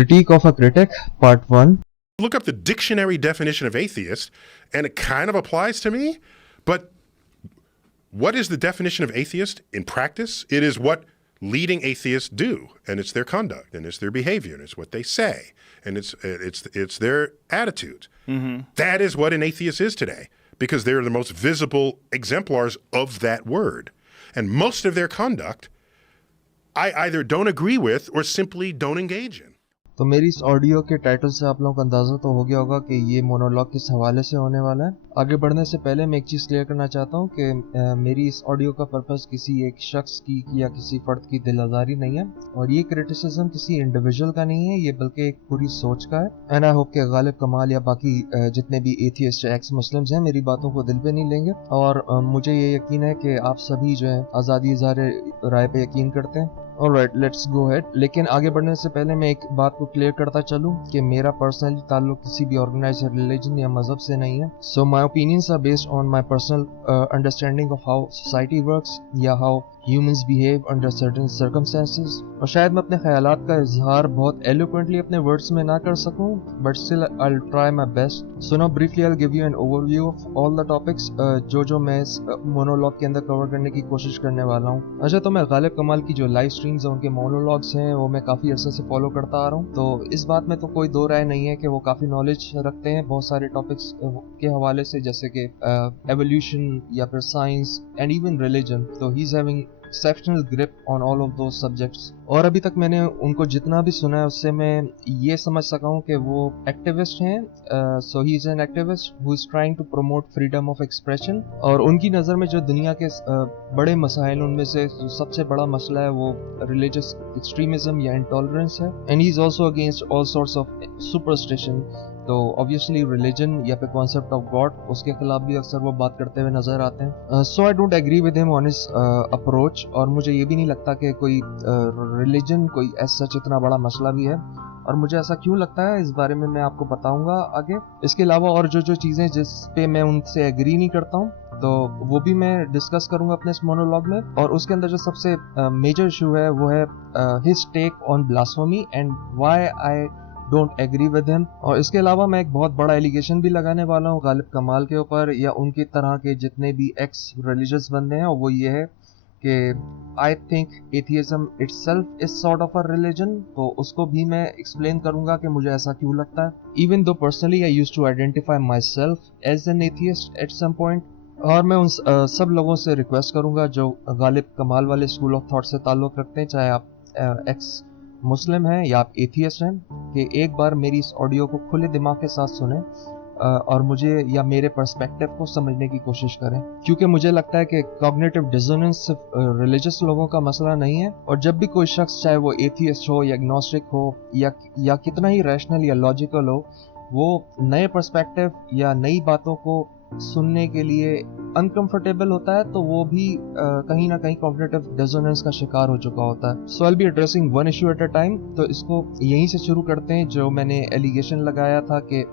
Critique of a Critic, Part 1. Look up the dictionary definition of atheist, and it kind of applies to me, but what is the definition of atheist in practice? It is what leading atheists do, and it's their conduct, and it's their behavior, and it's what they say, and it's their attitude. Mm-hmm. That is what an atheist is today, because they're the most visible exemplars of that word. And most of their conduct, I either don't agree with or simply don't engage in. तो मेरी इस audio के title से आप लोगों को अंदाज़ा तो हो गया होगा कि ये मोनोलॉग किस हवाले से होने वाला है। आगे बढ़ने से पहले मैं एक चीज़ क्लियर करना चाहता हूँ कि मेरी इस ऑडियो का पर्पस किसी एक शख्स की या किसी फर्द की दिल आज़ारी नहीं है, और ये क्रिटिसिज्म किसी इंडिविजुअल का नहीं है, ये बल्कि एक पूरी सोच का है। एंड आई होप कि गालिब कमाल या बाकी जितने भी एथियस्ट एक्स मुस्लिम्स हैं मेरी बातों को दिल पे नहीं लेंगे, और मुझे ये यकीन है कि आप सभी जो है आज़ादी इज़हार राय पे यकीन करते हैं। Alright, let's go ahead. लेकिन आगे बढ़ने से पहले मैं एक बात को क्लियर करता चलूं कि मेरा पर्सनली ताल्लुक किसी भी ऑर्गेनाइज्ड रिलीजन या मजहब से नहीं है। So my opinions are based on my personal understanding of how society works या how humans behave under certain circumstances. और शायद मैं अपने ख्यालात का इजहार बहुत एलोक्वेंटली अपने वर्ड्स में ना कर सकूं, but still I will try my best. So now briefly I will give you an overview of all the topics जो मैं इस मोनोलॉग के अंदर कवर करने की कोशिश करने वाला हूं। अच्छा, तो मैं गालिब कमाल की जो लाइव स्ट्रीम्स हैं, उनके मोनोलॉग्स हैं, वो मैं काफ़ी अरसे से फॉलो करता आ रहा हूँ। तो इस बात में तो कोई दो राय नहीं है कि वो काफ़ी नॉलेज रखते हैं बहुत सारे टॉपिक्स के हवाले से, जैसे कि एवोल्यूशन या फिर साइंस एंड इवन रिलीजन। तो he is having exceptional grip on all of those subjects। और अभी तक मैंने उनको जितना भी सुना है उससे मैं ये समझ सका हूँ कि वो एक्टिविस्ट हैं। So he is an activist who is trying to promote freedom of expression, और उनकी नज़र में जो दुनिया के बड़े मसाइल, उनमें से जो सबसे बड़ा मसला है वो रिलीजियस एक्सट्रीमिज्म या इंटॉलरेंस है। And he is also against all sorts of superstition. तो ऑब्वियसली रिलीजन या फिर कॉन्सेप्ट ऑफ गॉड, उसके खिलाफ भी अक्सर वो बात करते हुए नजर आते हैं। So I don't agree with him on his approach, और मुझे ये भी नहीं लगता कि कोई रिलीजन कोई ऐसा इतना बड़ा मसला भी है। और मुझे ऐसा क्यों लगता है इस बारे में मैं आपको बताऊंगा आगे। इसके अलावा और जो चीज़ें जिस पे मैं उनसे एग्री नहीं करता हूँ, तो वो भी मैं डिस्कस करूंगा अपने इस मोनोलॉग में। और उसके अंदर जो सबसे मेजर इशू है वो है his take on blasphemy and why I don't agree with him. और इसके अलावा मैं एक बहुत बड़ा एलिगेशन भी लगाने वाला हूँ गालिब कमाल के ऊपर या उनकी तरह के जितने भी एक्स रिलीजियस बंदे हैं, और वो ये है कि I think atheism itself is sort of a religion. तो उसको भी मैं एक्सप्लेन करूंगा कि मुझे ऐसा क्यों लगता है। Even though personally I used to identify myself as an atheist at some point. और मैं उन सब लोगों से रिक्वेस्ट करूंगा जो गालिब कमाल वाले स्कूल ऑफ थॉट से ताल्लुक़ रखते हैं, चाहे आप एक्स मुस्लिम हैं या आप एथियस्ट हैं, कि एक बार मेरी इस ऑडियो को खुले दिमाग के साथ सुने और मुझे या मेरे पर्सपेक्टिव को समझने की कोशिश करें। क्योंकि मुझे लगता है कि कॉग्निटिव डिसोनेंस सिर्फ रिलीजियस लोगों का मसला नहीं है, और जब भी कोई शख्स, चाहे वो एथियस्ट हो या एग्नोस्टिक हो या कितना ही रैशनल या लॉजिकल हो, वो नए पर्सपेक्टिव या नई बातों को सुनने के लिए अनकंफर्टेबल होता है, तो वो भी कहीं ना कहीं कॉग्निटिव डिसोनेंस का शिकार हो चुका होता है। So I will be addressing one issue at a time. तो इसको यहीं से शुरू करते हैं, जो मैंने एलिगेशन लगाया था कि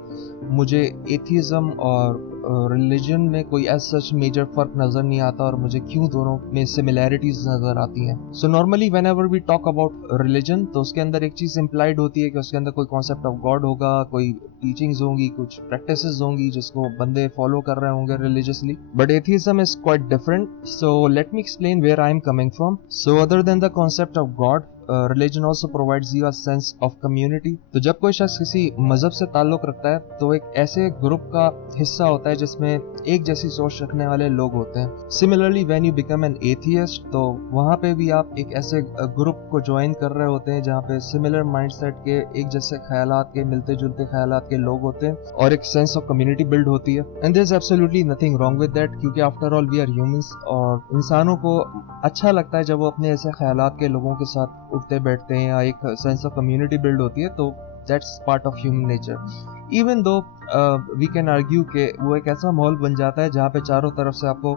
मुझे एथियज्म और रिलीजन में कोई एज सच मेजर फर्क नजर नहीं आता, और मुझे क्यों दोनों में सिमिलैरिटीज नजर आती हैं। So normally whenever we talk about religion, तो उसके अंदर एक चीज इम्प्लाइड होती है कि उसके अंदर कोई कॉन्सेप्ट ऑफ गॉड होगा, कोई टीचिंग्स होंगी, कुछ प्रैक्टिसेस होंगी जिसको बंदे फॉलो कर रहे होंगे religiously. But atheism is quite different. So let me explain where I am coming from. So other than the concept of God, religion also provides you a sense of community. तो जब कोई शख्स किसी मजहब से ताल्लुक रखता है, तो एक ऐसे ग्रुप का हिस्सा होता है जिसमें एक जैसी सोच रखने वाले लोग होते हैं। Similarly when you become an atheist, तो वहाँ पे भी आप एक ऐसे ग्रुप को ज्वाइन कर रहे होते हैं जहाँ पे सिमिलर माइंडसेट के, एक जैसे ख्यालात के, मिलते जुलते ख्यालात के लोग होते हैं, और एक सेंस ऑफ कम्युनिटी बिल्ड होती है। And there is absolutely nothing wrong with that, क्योंकि after all we are humans, और इंसानों को अच्छा लगता है जब वो अपने ऐसे ख्यालात के लोगों के साथ उठते बैठते हैं या एक सेंस ऑफ कम्युनिटी बिल्ड होती है। तो that's part of human nature. Even though we can argue कि वो एक ऐसा माहौल बन जाता है जहाँ पे चारों तरफ से आपको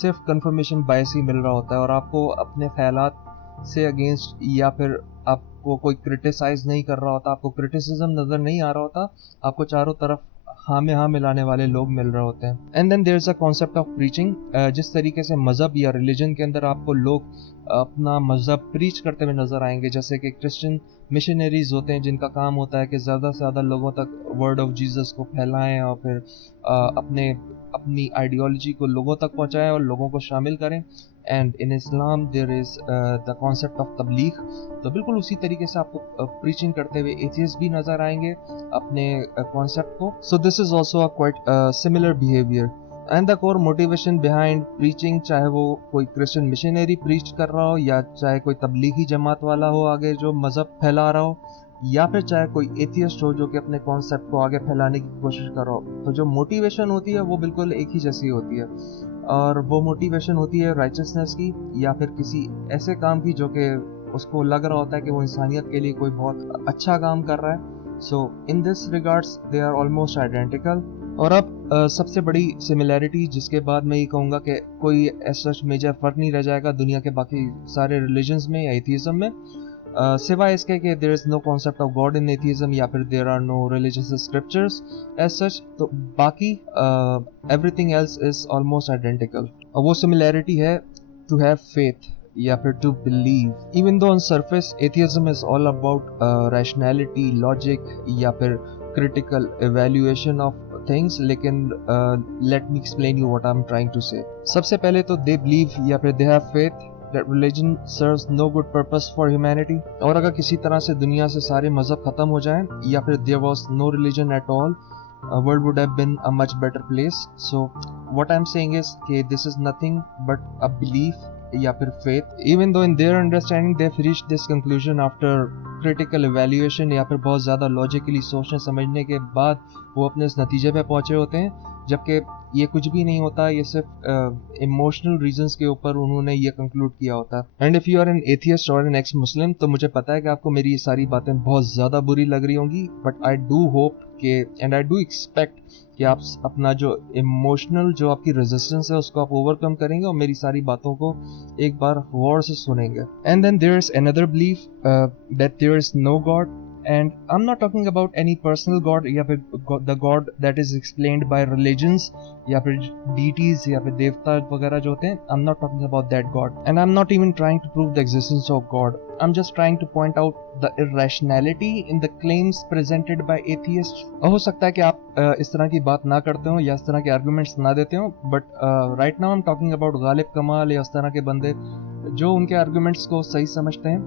सिर्फ कंफर्मेशन बायस ही मिल रहा होता है, और आपको अपने ख्यालात से अगेंस्ट या फिर आपको कोई क्रिटिसाइज नहीं कर रहा होता, आपको क्रिटिसिज्म नजर नहीं आ रहा होता, आपको चारों तरफ ہاں میں ہاں ملانے والے لوگ مل رہے ہوتے ہیں. And then there is a concept of preaching. جس طریقے سے مذہب یا ریلیجن کے اندر آپ کو لوگ اپنا مذہب پریچ کرتے ہوئے نظر آئیں گے, جیسے کہ کرسچن مشنریز ہوتے ہیں جن کا کام ہوتا ہے کہ زیادہ سے زیادہ لوگوں تک ورڈ آف جیزس کو پھیلائیں اور پھر اپنی آئیڈیالوجی کو لوگوں تک پہنچائیں اور لوگوں کو شامل کریں. And in Islam there is the concept of تبلیغ. تو بالکل اسی طریقے سے آپ کو پریچنگ کرتے ہوئے ایتھیسٹ بھی نظر آئیں گے اپنے کانسیپٹ کو. So this is also a quite similar behaviour. And the core motivation behind preaching, چاہے وہ کوئی کرسچن مشنری پریچ کر رہا ہو یا چاہے کوئی تبلیغی جماعت والا ہو آگے جو مذہب پھیلا رہا ہو, یا پھر چاہے کوئی ایتھیسٹ ہو جو کہ اپنے کانسیپٹ کو آگے پھیلانے کی کوشش کر رہا ہو, تو جو موٹیویشن ہوتی ہے وہ بالکل ایک ہی جیسی ہوتی ہے. اور وہ موٹیویشن ہوتی ہے رائچسنس کی یا پھر کسی ایسے کام کی جو کہ اس کو لگ رہا ہوتا ہے کہ وہ انسانیت کے لیے کوئی بہت اچھا کام کر رہا ہے. So in this regards they are almost identical. اور اب سب سے بڑی سملیرٹی جس کے بعد میں یہ کہوں گا کہ کوئی ایسا میجر فرق نہیں رہ جائے گا دنیا کے باقی سارے ریلیجنز میں یا ایتھیزم میں, سوائے اس کے کہ there is no concept of God in atheism یا پھر there are no religious scriptures as such. تو باقی everything else is almost identical. اور وہ سملیرٹی ہے ٹو ہیو فیتھ یا پھر to believe. Even though on surface atheism is all about rationality, logic یا پھر critical evaluation of things, لیکن let me explain you what I'm trying to say. سب سے پہلے تو they believe یا پھر they have faith that religion serves no good purpose for humanity. اور اگر کسی طرح سے دنیا سے سارے مذہب ختم ہو جائیں یا پھر there was no religion at all, world would have been a much better place. So what I'm saying is کہ this is nothing but a belief یا پھر faith. Even though in their understanding they've reached this conclusion after critical evaluation یا پھر بہت زیادہ logically سوچنے سمجھنے کے بعد وہ اپنے اس نتیجے پہ پہنچے ہوتے ہیں, جبکہ یہ کچھ بھی نہیں ہوتا, یہ صرف emotional reasons کے اوپر انہوں نے یہ conclude کیا ہوتا ہے. And if you are an atheist or an ex-Muslim, تو مجھے پتا ہے کہ آپ کو میری یہ ساری باتیں بہت زیادہ بری لگ رہی ہوں گی, but I do hope کہ and I do expect کہ آپ اپنا جو ایموشنل جو آپ کی ریزسٹنس ہے اس کو آپ اوور کم کریں گے اور میری ساری باتوں کو ایک بار غور سے سنیں گے. اینڈ دین دیر از اندر believe that there is no god, and I am not talking about any personal god یا پھر the god that is explained by religions یا پھر ڈیٹیز یا پھر دیوتا وغیرہ جو ہوتے ہیں. I am not talking about that God and I am not even trying to prove the existence of God. I am just trying to point out the irrationality in the claims presented by atheists. ہو سکتا ہے کہ آپ اس طرح کی بات نہ کرتے ہوں یا اس طرح کے آرگومنٹس نہ دیتے ہوں, but right now I'm talking about غالب کمال یا اس طرح کے بندے جو ان کے آرگومنٹس کو صحیح سمجھتے ہیں.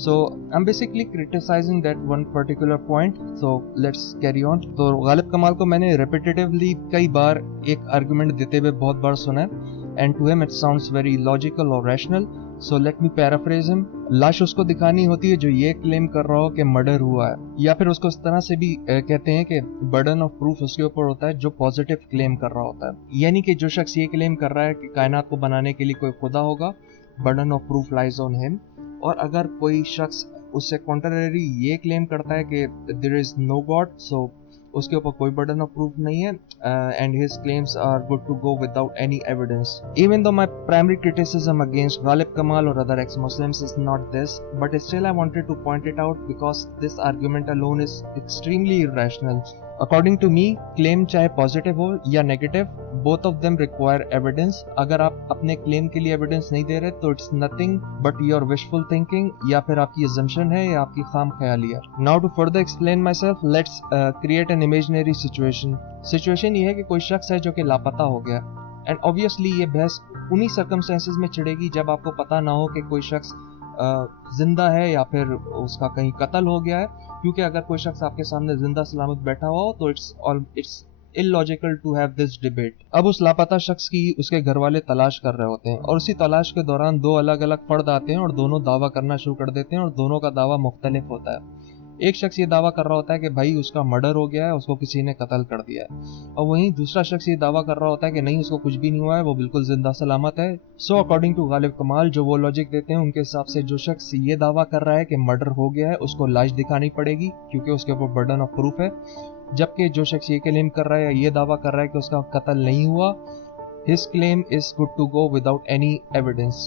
So I'm basically criticizing that one particular point. So let's carry on. تو غالب کمال کو میں نے repetitively کئی بار ایک آرگومنٹ دیتے ہوئے بہت بار سنا ہے, and to him it sounds very logical or rational. So let me paraphrase him. لاش اس کو دکھانی ہوتی ہے جو یہ کلیم کر رہا ہو کہ مرڈر ہوا ہے, یا پھر اس کو اس طرح سے بھی کہتے ہیں کہ برڈن آف پروف اس کے اوپر ہوتا ہے جو پازیٹیو کلیم کر رہا ہوتا ہے. یعنی کہ جو شخص یہ کلیم کر رہا ہے کہ کائنات کو بنانے کے لیے کوئی خدا ہوگا, برڈن آف پروف لائز آن ہم. اور اگر کوئی شخص اس سے کنٹرری یہ کلیم کرتا ہے کہ دیر از نو گاڈ, سو اس کے اوپر کوئی برڈن آف پروف نہیں ہے, and his claims are good to go without any evidence. Even though my primary criticism against Ghalib Kamal or other ex-Muslims is not this, but still I wanted to point it out because this argument alone is extremely irrational. According to me, claim چاہے positive ہو یا negative, both of them require evidence. اگر آپ اپنے claim کے لیے evidence نہیں دے رہے تو it's nothing but your wishful thinking یا پھر آپ کی assumption ہے یا آپ کی خام خیالی ہے. Now to further explain myself, let's create an imaginary situation. Situation یہ ہے کہ کوئی شخص ہے جو کہ لاپتہ ہو گیا, and obviously یہ بحث انہی circumstances میں چھڑے گی جب آپ کو پتہ نہ ہو کہ کوئی شخص زندہ ہے یا پھر اس کا کہیں قتل ہو گیا ہے, کیونکہ اگر کوئی شخص آپ کے سامنے زندہ سلامت بیٹھا ہوا ہو تو it's illogical to have this debate. اب اس لاپتہ شخص کی اس کے گھر والے تلاش کر رہے ہوتے ہیں, اور اسی تلاش کے دوران دو الگ الگ فرد آتے ہیں اور دونوں دعویٰ کرنا شروع کر دیتے ہیں, اور دونوں کا دعویٰ مختلف ہوتا ہے. ایک شخص یہ دعویٰ کر رہا ہوتا ہے کہ بھائی اس کا مرڈر ہو گیا ہے, اس کو کسی نے قتل کر دیا ہے, اور وہیں دوسرا شخص یہ دعویٰ کر رہا ہوتا ہے کہ نہیں, اس کو کچھ بھی نہیں ہوا ہے, وہ بالکل زندہ سلامت ہے. سو اکارڈنگ ٹو غالب کمال جو وہ لاجک دیتے ہیں ان کے حساب سے جو شخص یہ دعویٰ کر رہا ہے کہ مرڈر ہو گیا ہے اس کو لاش دکھانی پڑے گی کیونکہ اس کے اوپر برڈن آف پروف ہے, جبکہ جو شخص یہ کلیم کر رہا ہے یا یہ دعویٰ کر رہا ہے کہ اس کا قتل نہیں ہوا, his claim is good to go without any evidence.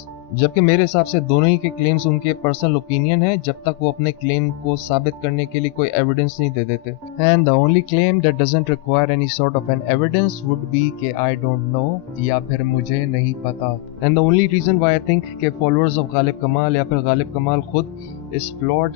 जबकि मेरे हिसाब से दोनों ही के क्लेम्स उनके पर्सनल ओपिनियन है जब तक वो अपने क्लेम को साबित करने के लिए कोई एविडेंस नहीं दे देते. And the only claim that doesn't require any sort of an evidence would be कि आई डोंट नो या फिर मुझे नहीं पता. And the only reason why I think कि फॉलोअर्स ऑफ गालिब कमाल या फिर गालिब कमाल खुद इस फ्लॉड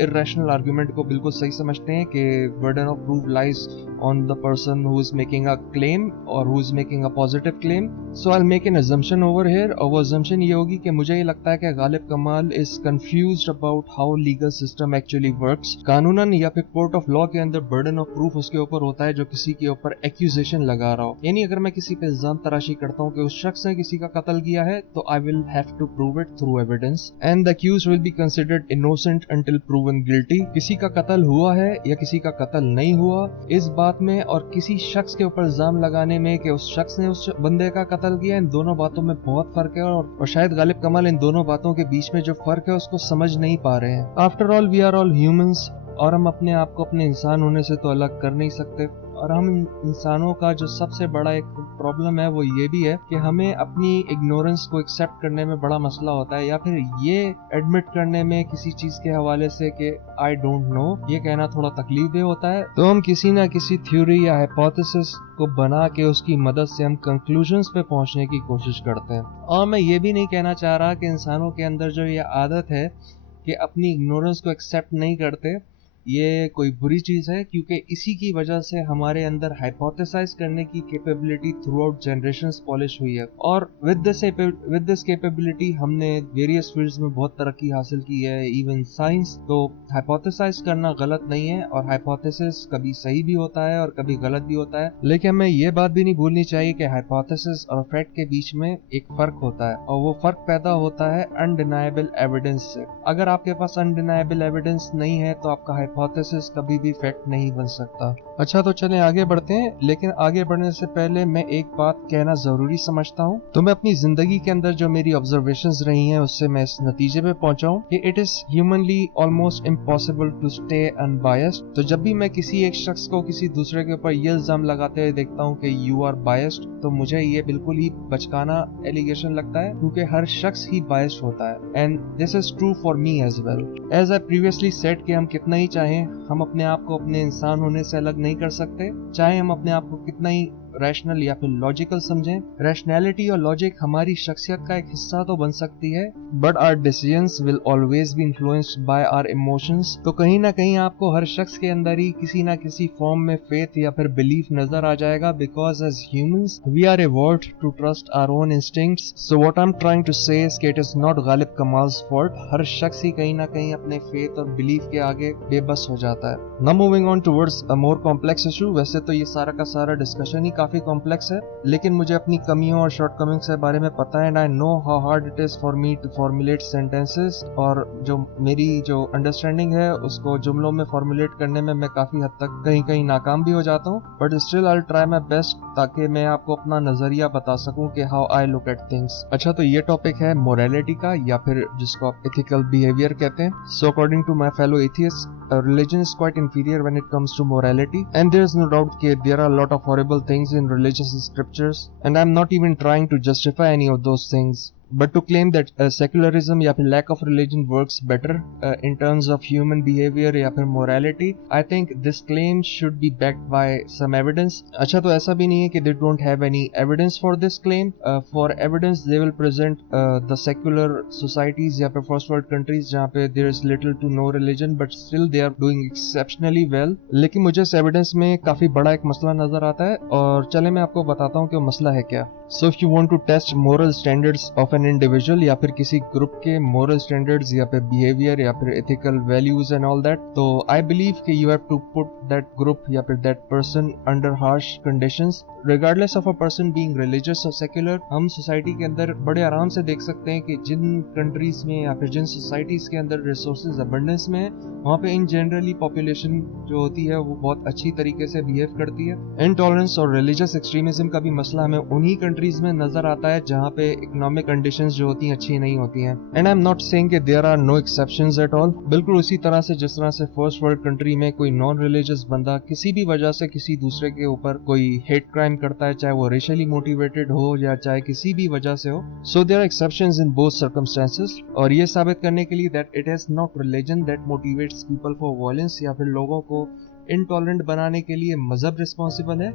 इर्रेशनल आर्गुमेंट को बिल्कुल सही समझते हैं कि burden of proof lies on the person who is making a claim or who is making a positive claim. So I'll make an assumption over here. और वो assumption ये होगी कि मुझे ये लगता है कि गालिब कमाल is confused about how legal system actually works. कानूनन या फिर court of law के अंदर burden of proof उसके ऊपर होता है जो किसी के ऊपर accusation लगा रहा हो. यानी अगर मैं किसी पे इल्जाम तराशी करता हूँ कि उस शख्स ने किसी का कत्ल किया है तो I will have to prove it through evidence and the accused will be considered innocent until proven guilty. किसी का कत्ल हुआ है या किसी का कत्ल नहीं हुआ इस बात में और किसी शख्स के ऊपर इल्जाम लगाने में कि उस शख्स ने उस बंदे का कत्ल किया, इन दोनों बातों में बहुत फर्क है और शायद गालिब कमाल इन दोनों बातों के बीच में जो फर्क है उसको समझ नहीं पा रहे हैं. After all we are all humans और हम अपने आप को अपने इंसान होने से तो अलग कर नहीं सकते. और हम इंसानों का जो सबसे बड़ा एक प्रॉब्लम है वो ये भी है कि हमें अपनी इग्नोरेंस को एक्सेप्ट करने में बड़ा मसला होता है या फिर ये एडमिट करने में किसी चीज के हवाले से कि आई डोंट नो ये कहना थोड़ा तकलीफदेह होता है. तो हम किसी ना किसी थ्योरी या हाइपोथेसिस को बना के उसकी मदद से हम कंक्लूजन्स पे पहुंचने की कोशिश करते हैं. और मैं ये भी नहीं कहना चाह रहा कि इंसानों के अंदर जो ये आदत है कि अपनी इग्नोरेंस को एक्सेप्ट नहीं करते ये कोई बुरी चीज है, क्योंकि इसी की वजह से हमारे अंदर हाइपोथेसाइज करने की capability through out generations polish हुई है. और विद दिस कैपेबिलिटी हमने वेरियस फील्ड्स में बहुत तरक्की हासिल की है, इवन साइंस. तो हाइपोथेसाइज करना गलत नहीं है और हाइपोथेसिस कभी सही भी होता है और कभी गलत भी होता है, लेकिन हमें ये बात भी नहीं भूलनी चाहिए कि हाइपोथेसिस और फैक्ट के बीच में एक फर्क होता है और वो फर्क पैदा होता है अनडिनाइबल एविडेंस से. अगर आपके पास अनडिनाइबल एविडेंस नहीं है तो आपका हाइपोथेसिस कभी भी फैक्ट नहीं बन सकता. अच्छा तो चलें आगे बढ़ते हैं, लेकिन आगे बढ़ने से पहले मैं एक बात कहना जरूरी समझता हूँ. तो मैं अपनी जिंदगी के अंदर जो मेरी ऑब्जर्वेशंस रही हैं उससे मैं इस नतीजे पे पहुंचा हूँ कि it is humanly almost impossible to stay unbiased. तो जब भी मैं किसी एक शख्स को किसी दूसरे के ऊपर ये इल्जाम लगाते हुए देखता हूँ कि यू आर बायस्ड, तो मुझे ये बिल्कुल ही बचकाना एलिगेशन लगता है, क्योंकि हर शख्स ही बायस्ड होता है. And this is true for me as well. As I previously said कि हम कितना ही चाहें हम अपने आप को अपने इंसान होने से अलग नहीं कर सकते, चाहे हम अपने आप को कितना ही रैशनल या फिर लॉजिकल समझें. रैशनैलिटी और लॉजिक हमारी शख्सियत का एक हिस्सा तो बन सकती है, but our decisions will always be influenced by our emotions. तो कहीं ना कहीं आपको हर शख्स के अंदर ही किसी ना किसी फॉर्म में फेथ या फिर बिलीफ नजर आ जाएगा, because as humans we are evolved to trust our own instincts. So what I am trying to say is कि it is not Ghalib Kamal's fault. हर शख्स ही कहीं ना कहीं अपने फेथ और बिलीफ के आगे बेबस हो जाता है. Now moving on towards a more complex issue. वैसे तो ये सारा का सारा डिस्कशन ही काफी कॉम्प्लेक्स है, लेकिन मुझे अपनी कमियों और शॉर्टकमिंग्स के बारे में पता है and I know how hard it is for me to formulate sentences. और जो मेरी जो अंडरस्टैंडिंग है उसको जुमलों में फॉर्मुलेट करने में मैं काफी हद तक कहीं कहीं नाकाम भी हो जाता हूँ, but still I will try my best ताकि मैं आपको अपना नजरिया बता सकूं कि how I look at things. अच्छा तो ये टॉपिक है मोरालिटी का या फिर जिसको आप एथिकल बिहेवियर कहते हैं. So according to my fellow atheist, religion is quite inferior when it comes to morality, and there is no doubt that there are a lot of horrible things in religious scriptures, and I'm not even trying to justify any of those things. But to claim that secularism या फिर lack of religion works better in terms of human behavior या फिर morality, I think this claim should be backed by some evidence. अच्छा तो ऐसा भी नहीं है कि they don't have any evidence for this claim. For evidence they will present the secular societies या फिर first world countries जहाँ पे there is little to no religion but still they are doing exceptionally well. लेकिन मुझे इस evidence में काफी बड़ा एक मसला नजर आता है और चले मैं आपको बताता हूँ कि वो मसला है क्या. So if you want to test moral standards of an individual या फिर किसी ग्रुप के moral standards या फिर behavior या फिर ethical values and all that, तो I believe कि you have to put that group या फिर that person under harsh conditions. Regardless of a person being religious or secular, हम सोसाइटी के अंदर बड़े आराम से देख सकते हैं कि जिन कंट्रीज में या फिर जिन सोसाइटीज के अंदर रिसोर्सेज अबंडेंस में है वहाँ पे इन जनरली पॉपुलेशन जो होती है वो बहुत अच्छी तरीके से बिहेव करती है. इंटॉलरेंस और रिलीजियस एक्सट्रीमिज्म का भी मसला हमें उन्हीं कंट्रीज में नजर आता है जहाँ पे इकोनॉमिक कंडीशंस जो होती हैं अच्छी नहीं होती हैं. And I am not saying कि there are no exceptions at all. बिल्कुल उसी तरह से जिस तरह से फर्स्ट वर्ल्ड कंट्री में कोई नॉन रिलीजियस बंदा किसी भी वजह से किसी दूसरे के ऊपर कोई हेट क्राइम करता है, चाहे वो रेशियली मोटिवेटेड हो या चाहे किसी भी वजह से हो, so there are exceptions in both circumstances. और ये साबित करने के लिए that it has not religion that motivates people for violence या फिर लोगों को इनटॉलरेंट बनाने के लिए मजहब रिस्पॉन्सिबल है,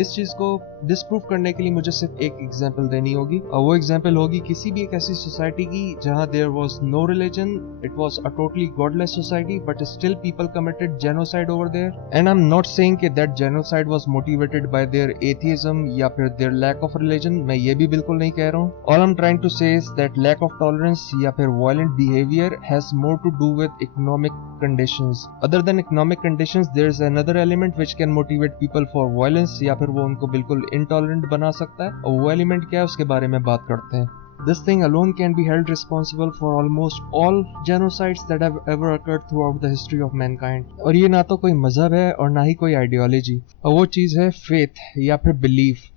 इस चीज को डिस्प्रूव करने के लिए मुझे सिर्फ एक एग्जांपल देनी होगी, और वो एग्जांपल होगी किसी भी एक ऐसी सोसाइटी की जहां there was no religion, it was a totally godless society, but still people committed genocide over there. And I am not saying कि that genocide was motivated by their atheism या फिर देयर लैक ऑफ रिलीजन. मैं ये भी बिल्कुल नहीं कह रहा हूँ. All I am trying to say is that lack of tolerance या फिर violent behaviour has more to do with economic conditions. Other than economic conditions there is another element which can motivate people for violence, या फिर वो उनको बिल्कुल intolerant बना सकता है. और वो एलिमेंट क्या है उसके बारे में बात करते हैं. This thing alone can be held responsible for almost all genocides that have ever occurred throughout the history of mankind. और ये ना तो कोई मजहब है और ना ही कोई आइडियोलॉजी, और वो चीज़ है फेथ या फिर बिलीफ.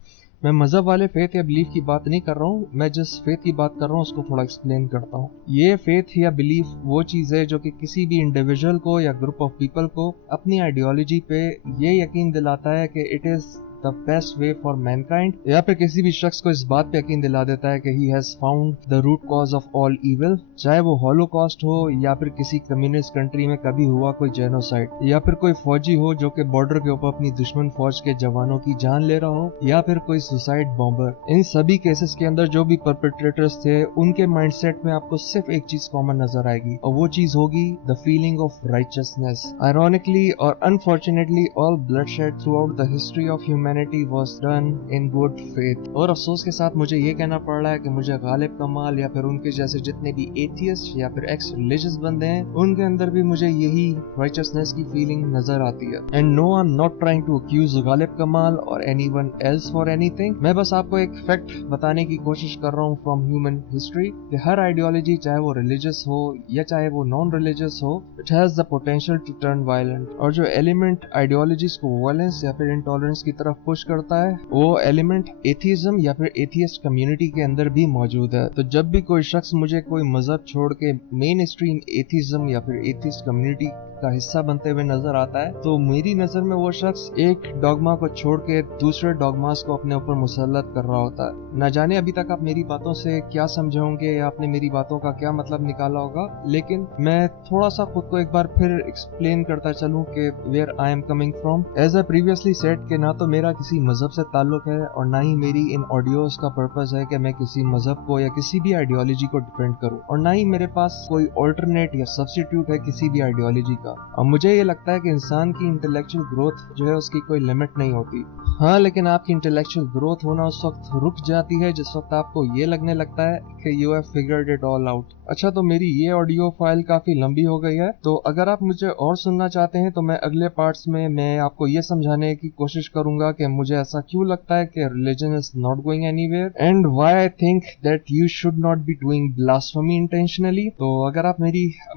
मैं मजहब वाले फेथ या बिलीफ की बात नहीं कर रहा हूँ, मैं जिस फेथ की बात कर रहा हूँ उसको थोड़ा एक्सप्लेन करता हूँ. ये फेथ या बिलीफ वो चीज़ है जो कि किसी भी इंडिविजुअल को या ग्रुप ऑफ पीपल को अपनी आइडियोलॉजी पे ये यकीन दिलाता है कि it is the best way for Mankind, या फिर किसी भी शख्स को इस बात पे यकीन दिला देता है कि he has found the root cause of all evil. चाहे वो हॉलोकॉस्ट हो, या फिर किसी कम्युनिस्ट कंट्री में कभी हुआ कोई जेनोसाइड, या फिर कोई फौजी हो जो कि बॉर्डर के ऊपर अपनी दुश्मन फौज के जवानों की जान ले रहा हो, या फिर कोई सुसाइड बॉम्बर. इन सभी केसेस के अंदर जो भी परपेट्रेटर्स थे उनके माइंडसेट में आपको सिर्फ एक चीज कॉमन नजर आएगी, और वो चीज होगी the feeling of righteousness. Ironically और unfortunately all bloodshed throughout the history of humanity was done in good faith. और अफसोस के साथ मुझे ये कहना पड़ रहा है कि मुझे गालिब कमाल या फिर उनके जैसे जितने भी एथियस्ट या फिर एक्स रिलीजियस बंदे हैं उनके अंदर भी मुझे यही राइचियसनेस की फीलिंग नजर आती है. And no I am not trying to accuse Ghalib Kamal और एनीवन एल्स फॉर एनीथिंग. मैं बस आपको एक फैक्ट बताने की कोशिश कर रहा हूँ फ्रॉम ह्यूमन हिस्ट्री कि हर आइडियोलॉजी, चाहे वो रिलीजियस हो या चाहे वो नॉन रिलीजियस हो, it has the potential to turn violent. और जो एलिमेंट आइडियोलॉजीज को वायलेंस या फिर इंटॉलरेंस की तरफ पुश करता है, वो एलिमेंट एथियज्म या फिर एथियस्ट कम्युनिटी के अंदर भी मौजूद है. तो जब भी कोई शख्स मुझे कोई मजहब छोड़ के मेन स्ट्रीम एथियज्म या फिर एथियस्ट कम्युनिटी का हिस्सा बनते हुए नजर आता है, तो मेरी नजर में वो शख्स एक डॉगमा को छोड़ के दूसरे डॉगमास को अपने ऊपर मुसल्लत कर रहा होता है. न जाने अभी तक आप मेरी बातों से क्या समझे होंगे या आपने मेरी बातों का क्या मतलब निकाला होगा, लेकिन मैं थोड़ा सा खुद को एक बार फिर एक्सप्लेन करता चलूं कि where I am coming from. As I previously said कि ना तो मेरा किसी मजहब से ताल्लुक है और ना ही मेरी इन ऑडियोज का पर्पस है कि मैं किसी मजहब को या किसी भी आइडियोलॉजी को डिफेंड करूं, और ना ही मेरे पास कोई ऑल्टरनेट या सब्स्टिट्यूट है किसी भी आइडियोलॉजी का. और मुझे ये लगता है कि इंसान की इंटेलेक्चुअल ग्रोथ जो है उसकी कोई लिमिट नहीं होती. हाँ, लेकिन आपकी इंटेलेक्चुअल ग्रोथ होना उस वक्त रुक जाती है जिस वक्त आपको ये लगने लगता है कि you have figured it all out. अच्छा, तो मेरी ये ऑडियो फाइल काफी लंबी हो गई है, तो अगर आप मुझे और सुनना चाहते हैं तो मैं अगले पार्ट्स में मैं आपको ये समझाने की कोशिश करूंगा कि मुझे ऐसा क्यों लगता है कि religion is not going anywhere and why I think that you should not be doing blasphemy intentionally. तो अगर आप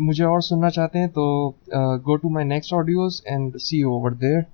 मुझे और सुनना चाहते हैं तो go to my next audios and see you over there.